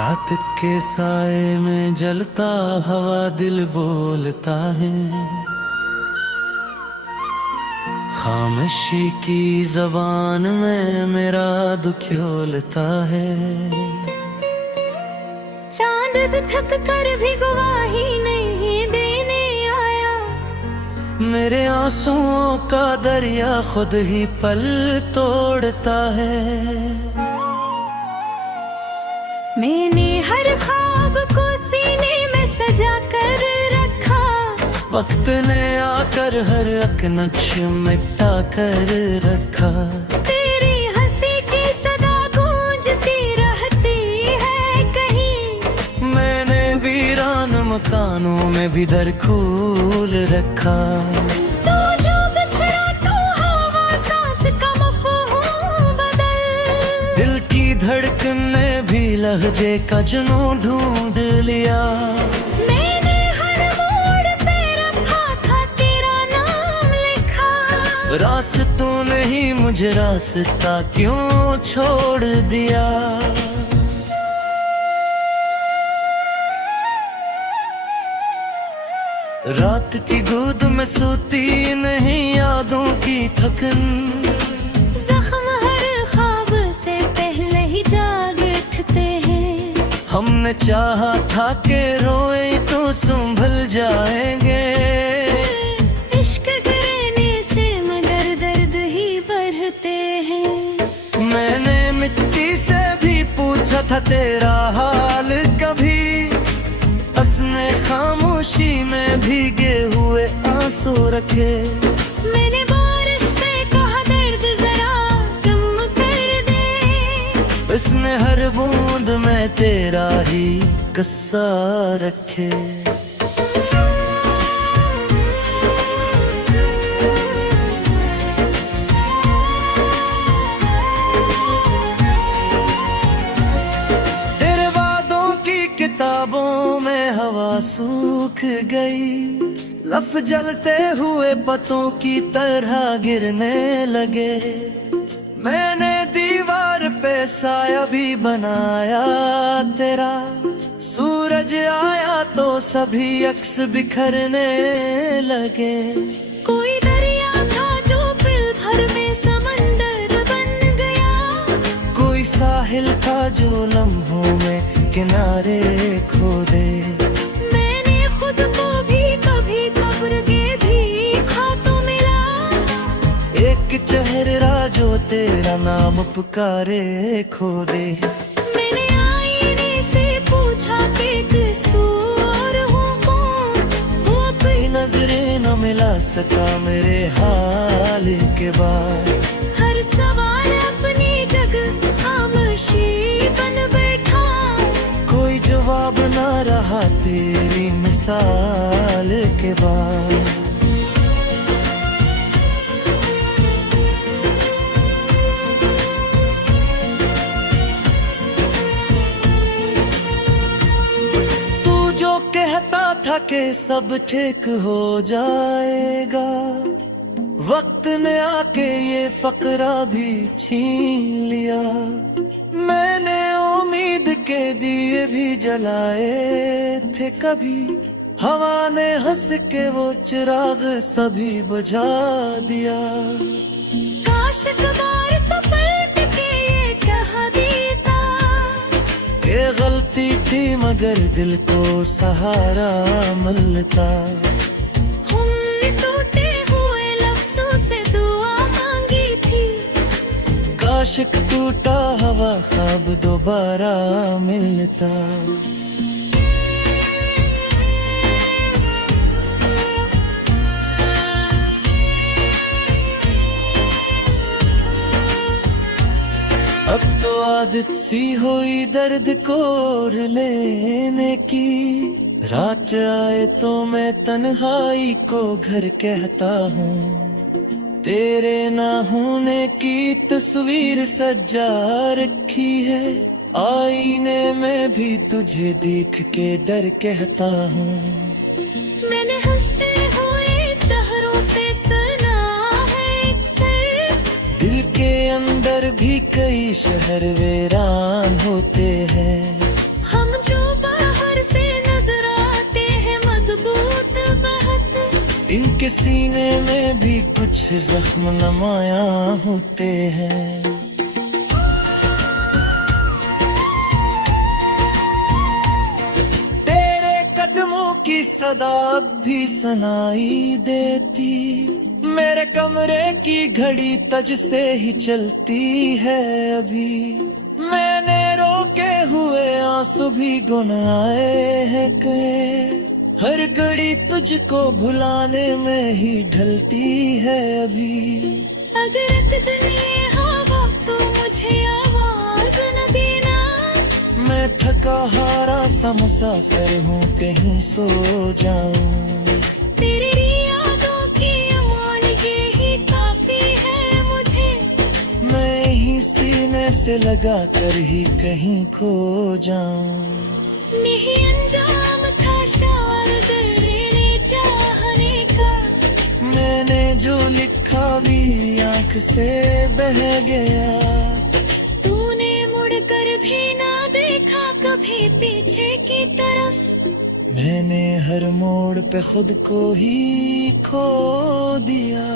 रात के साए में जलता हवा दिल बोलता है, खामोशी की जबान में मेरा दुखोलता है। चांद थक कर भी गवाही नहीं देने आया, मेरे आंसुओं का दरिया खुद ही पल तोड़ता है। मैंने हर ख्वाब को सीने में सजा कर रखा, वक्त ने आकर हर एक नक्श मिटा कर रखा। तेरी हंसी की सदा गूंजती रहती है कहीं, मैंने वीरान मकानों में भी दर खोल रखा। तू जो बिछड़ा तो हवा सांस का मफ़हूम बदल, दिल की धड़कन ने भी लहजे का जुनून ढूंढ लिया। मैंने हर मोड़ पे रखा था तेरा नाम लिखा, रास्तों ने ही मुझे रास्ता क्यों छोड़ दिया। रात की गोद में सोती नहीं यादों की थकन, जख्म हर ख्वाब से पहले ही जाग उठते हैं। हमने चाहा था कि रोए तो संभल जाएंगे, इश्क गिरने से मगर दर्द ही बढ़ते हैं। मैंने मिट्टी से भी पूछा था तेरा हाल कभी, उसने खामोशी में भीगे हुए आंसू रखे। मैंने बारिश से कहा दर्द जरा कम कर दे, उसने हर बूंद में तेरा ही किस्सा रखे। तेरे वादों की किताबों में हवा सूख गई, लफ जलते हुए पतों की तरह गिरने लगे। मैंने दीवार पे साया भी बनाया तेरा, सूरज आया तो सभी अक्स बिखरने लगे। कोई दरिया था जो पल भर में समंदर बन गया, कोई साहिल था जो लम्हों में किनारे खो दे। मैंने खुद को भी कभी कब्र के भी खा तो मिला, एक चेहरा जो तेरा नाम पुकारे खो दे। मैंने आईने से पूछा कि कसूर हूँ कौन, वो अपनी नजरें न मिला सका मेरे हाल के बाद। हर सवाल अपनी जगह खामोशी बन बैठा, कोई जवाब न रहा तेरी मिसाल के बाद। तू जो कहता था कि सब ठीक हो जाएगा, वक्त ने आके ये फकरा भी छीन लिया। मैंने उम्मीद के दिए भी जलाए थे कभी, हवा ने हंस के वो चिराग सभी बुझा दिया। काश कबार तो पलट के ये कह देता, ये गलती थी मगर दिल को सहारा मिलता। हमने टूटे हुए लफ्जों से दुआ मांगी थी, काश एक टूटा हवा ख्वाब दोबारा मिलता। अब तो आदत सी हुई दर्द को ओढ़ लेने की, रात आए तो मैं तन्हाई को घर कहता हूँ। तेरे ना होने की तस्वीर सजा रखी है, आईने में भी तुझे देख के डर कहता हूँ। मैंने हंसते हुए चेहरों से सुना है एक सर, दिल के अंदर भी कई शहर वीरान होते हैं। हाँ इनके सीने में भी कुछ जख्म नमाया होते हैं। तेरे कदमों की सदा भी सुनाई देती, मेरे कमरे की घड़ी तज से ही चलती है अभी। मैंने रोके हुए आंसू भी गुनआए हैं कहे, हर घड़ी तुझको भुलाने में ही ढलती है अभी। अगर एक दिन ये हवा तो मुझे आवाज न देना, मैं थका हारा सा मुसाफिर हूँ, कहीं सो जाऊं। तेरी यादों की अमान ये ही काफी है मुझे, मैं ही सीने से लगा कर ही कहीं खो जाऊं। नहीं अंजाम था शायद तेरे चाहने का, मैंने जो लिखा भी आंख से बह गया। तूने मुड़ कर भी ना देखा कभी पीछे की तरफ, मैंने हर मोड़ पे खुद को ही खो दिया।